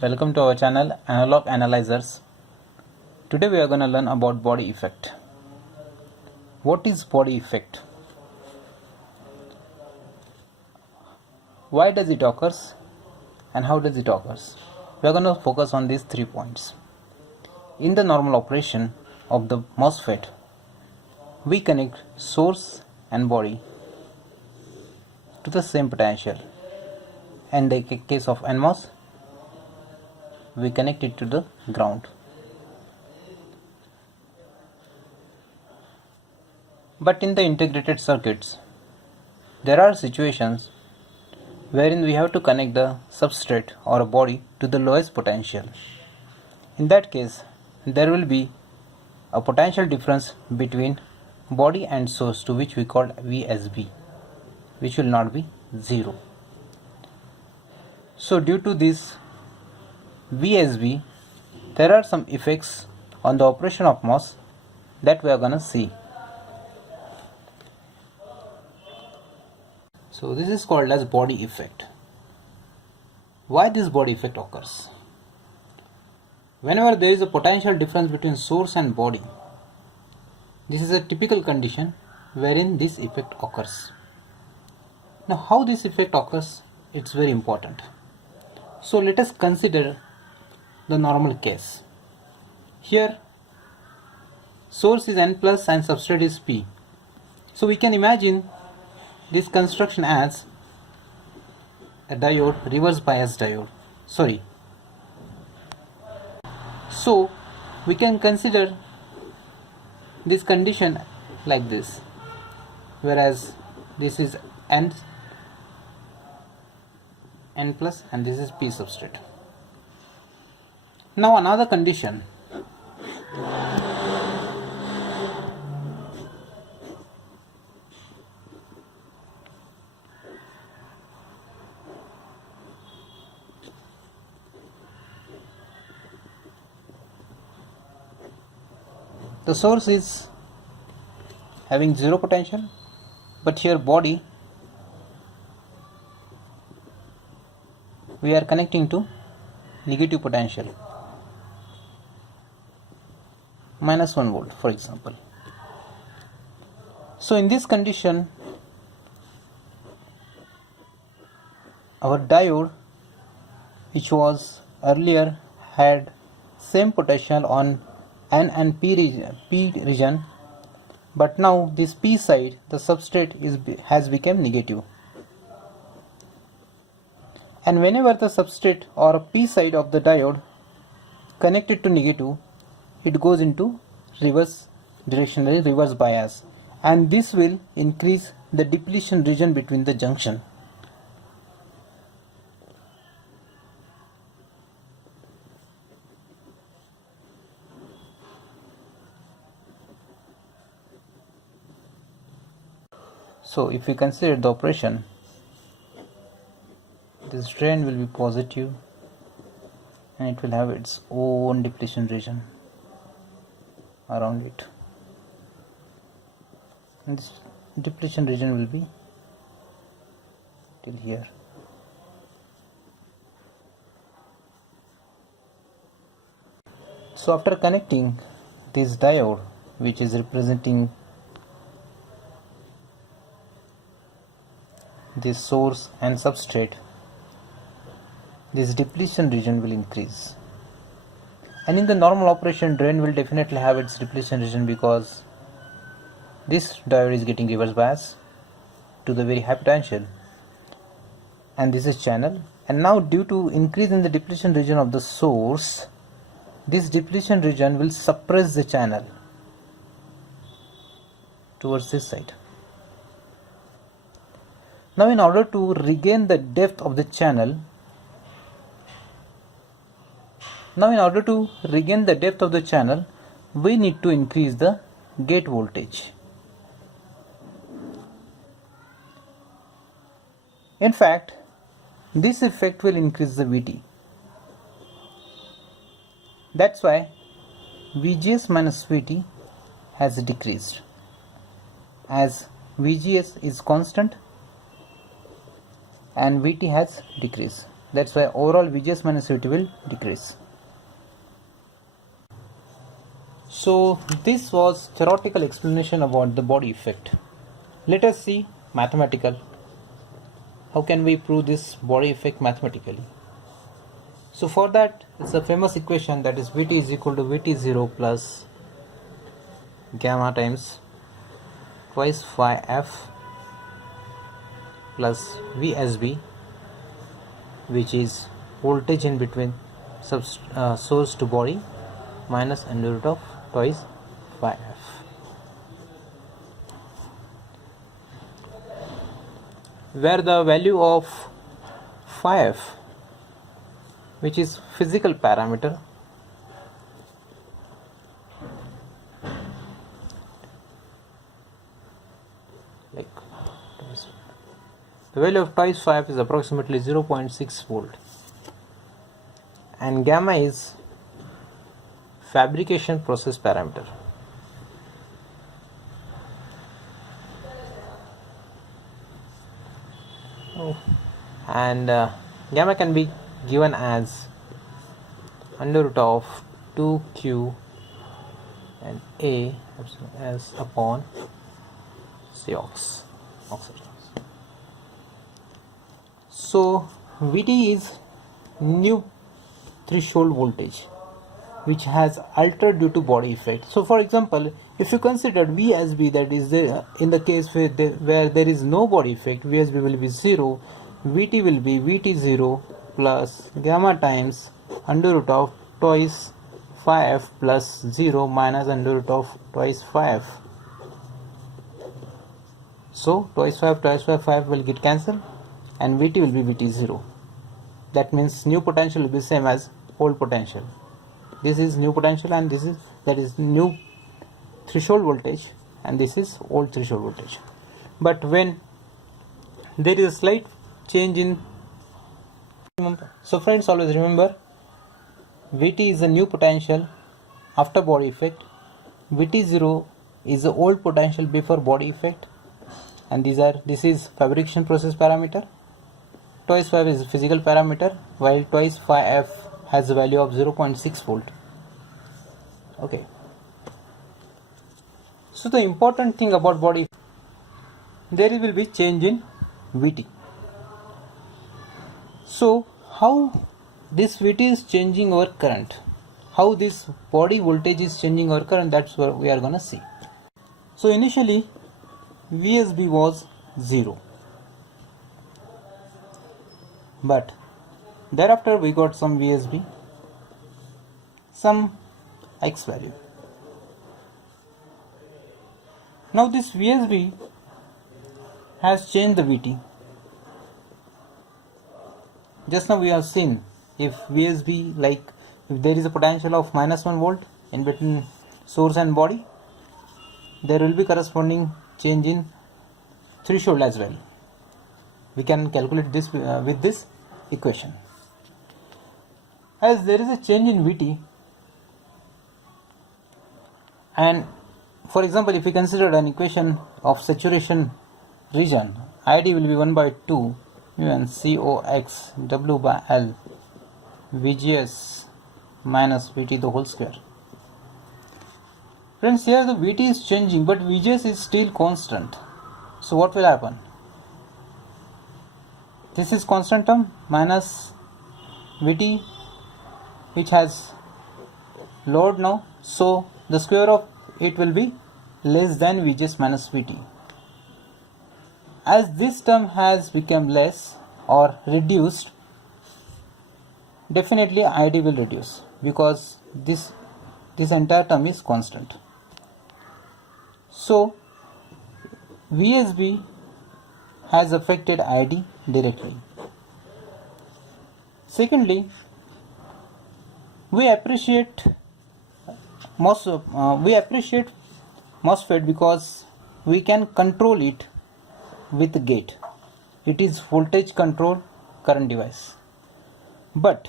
Welcome to our channel Analog Analyzers. Today we are going to learn about body effect. What is body effect? Why does it occurs and how does it occurs? We are going to focus on these 3 points. In the normal operation of the Mosfet, we connect source and body to the same potential. In the case of NMOS, we connect it to the ground. But in the integrated circuits, there are situations wherein we have to connect the substrate or a body to the lowest potential. In that case, there will be a potential difference between body and source, to which we call VSB, which will not be 0. So due to this VSB, there are some effects on the operation of MOS that we are going to see. So this is called as body effect. Why this body effect occurs? Whenever there is a potential difference between source and body, this is a typical condition wherein this effect occurs. Now how this effect occurs, it's very important. So let us consider the normal case. Here source is N plus and substrate is P. So we can imagine this construction as a diode, reverse bias diode. So we can consider this condition like this, whereas this is N plus and this is P substrate. Now another condition. The source is having 0 potential, but here body we are connecting to negative potential, -1 volt for example. So in this condition, our diode, which was earlier had same potential on N and P region, but now this P side, the substrate has become negative, and whenever the substrate or P side of the diode connected to negative, it goes into directionally reverse bias, and this will increase the depletion region between the junction. So if we consider the operation, this drain will be positive and it will have its own depletion region around it, and this depletion region will be till here. So after connecting this diode, which is representing this source and substrate, this depletion region will increase, and in the normal operation, drain will definitely have its depletion region, because this diode is getting reverse bias to the very high potential, and this is channel. And now due to increase in the depletion region of the source, this depletion region will suppress the channel towards this side. Now in order to regain the depth of the channel, we need to increase the gate voltage. In fact, this effect will increase the VT. That's why VGS minus VT has decreased, as VGS is constant and Vt has decreased. That's why overall VGS minus VT will decrease. So this was theoretical explanation about the body effect. Let us see mathematical. How can we prove this body effect mathematically? So for that, it's a famous equation, that is Vt is equal to Vt0 plus gamma times twice phi f plus Vsb, which is voltage in between source to body, minus under root of twice phi f, where the value of phi f, which is physical parameter, like the value of twice phi f is approximately 0.6 volt, and gamma is fabrication process parameter. And gamma can be given as under root of 2q and a as upon Cox. So Vt is new threshold voltage which has altered due to body effect. So for example, if you consider Vsb, that is in the case where there is no body effect, Vsb will be 0, Vt will be Vt0 plus gamma times under root of twice phi f plus 0 minus under root of twice phi f. So twice phi f will get cancelled and Vt will be Vt0. That means new potential will be same as old potential. This is new potential and this is new threshold voltage, and this is old threshold voltage. But when there is a slight change in, so friends, always remember Vt is a new potential after body effect, Vt0 is the old potential before body effect, and this is fabrication process parameter. Twice phi f is physical parameter, while twice phi f has a value of 0.6 volt. Okay. So the important thing about body, there will be change in Vt. So how this Vt is changing our current, how this body voltage is changing our current, that's what we are gonna see. So initially Vsb was 0, but thereafter we got some Vsb, some X value. Now this Vsb has changed the Vt. Just now we have seen, if Vsb, like if there is a potential of -1 volt in between source and body, there will be corresponding change in threshold as well. We can calculate this with this equation. As there is a change in Vt, and for example, if we consider an equation of saturation region, ID will be 1 by 2 mu n Cox W by L VGS minus Vt the whole square. Friends, here the Vt is changing, but VGS is still constant. So what will happen? This is constant term minus Vt, which has load now, so the square of it will be less than Vgs minus Vt. As this term has become less or reduced, definitely ID will reduce, because this entire term is constant. So Vsb has affected ID directly. Secondly, we appreciate Mosfet because we can control it with the gate. It is voltage control current device. But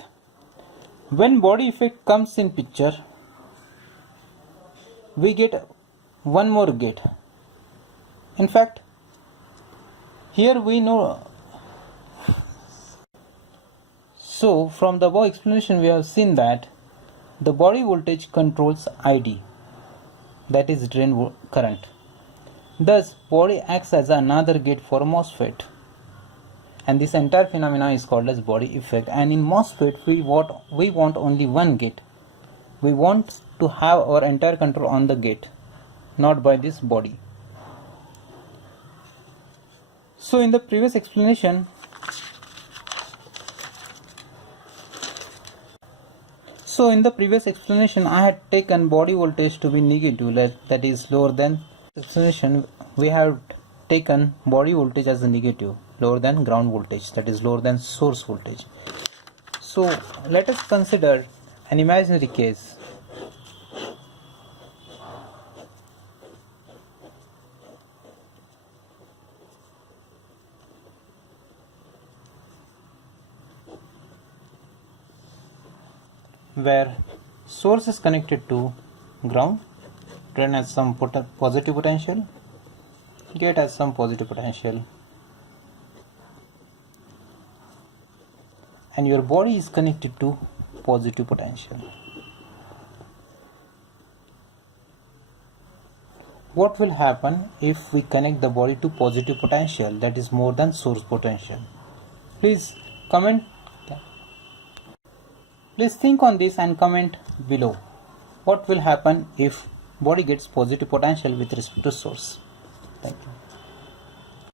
when body effect comes in picture, we get one more gate. In fact, here we know. So from the above explanation we have seen that the body voltage controls ID, that is drain current. Thus body acts as another gate for Mosfet, and this entire phenomena is called as body effect. And in Mosfet we want only one gate. We want to have our entire control on the gate, not by this body. So in the previous explanation, I had taken body voltage to be negative, that is lower than explanation. We have taken body voltage as a negative, lower than ground voltage, that is lower than source voltage. So let us consider an imaginary case. Where source is connected to ground, drain has some positive potential, gate has some positive potential, and your body is connected to positive potential. What will happen if we connect the body to positive potential, that is more than source potential? Please think on this and comment below. What will happen if body gets positive potential with respect to source? Thank you.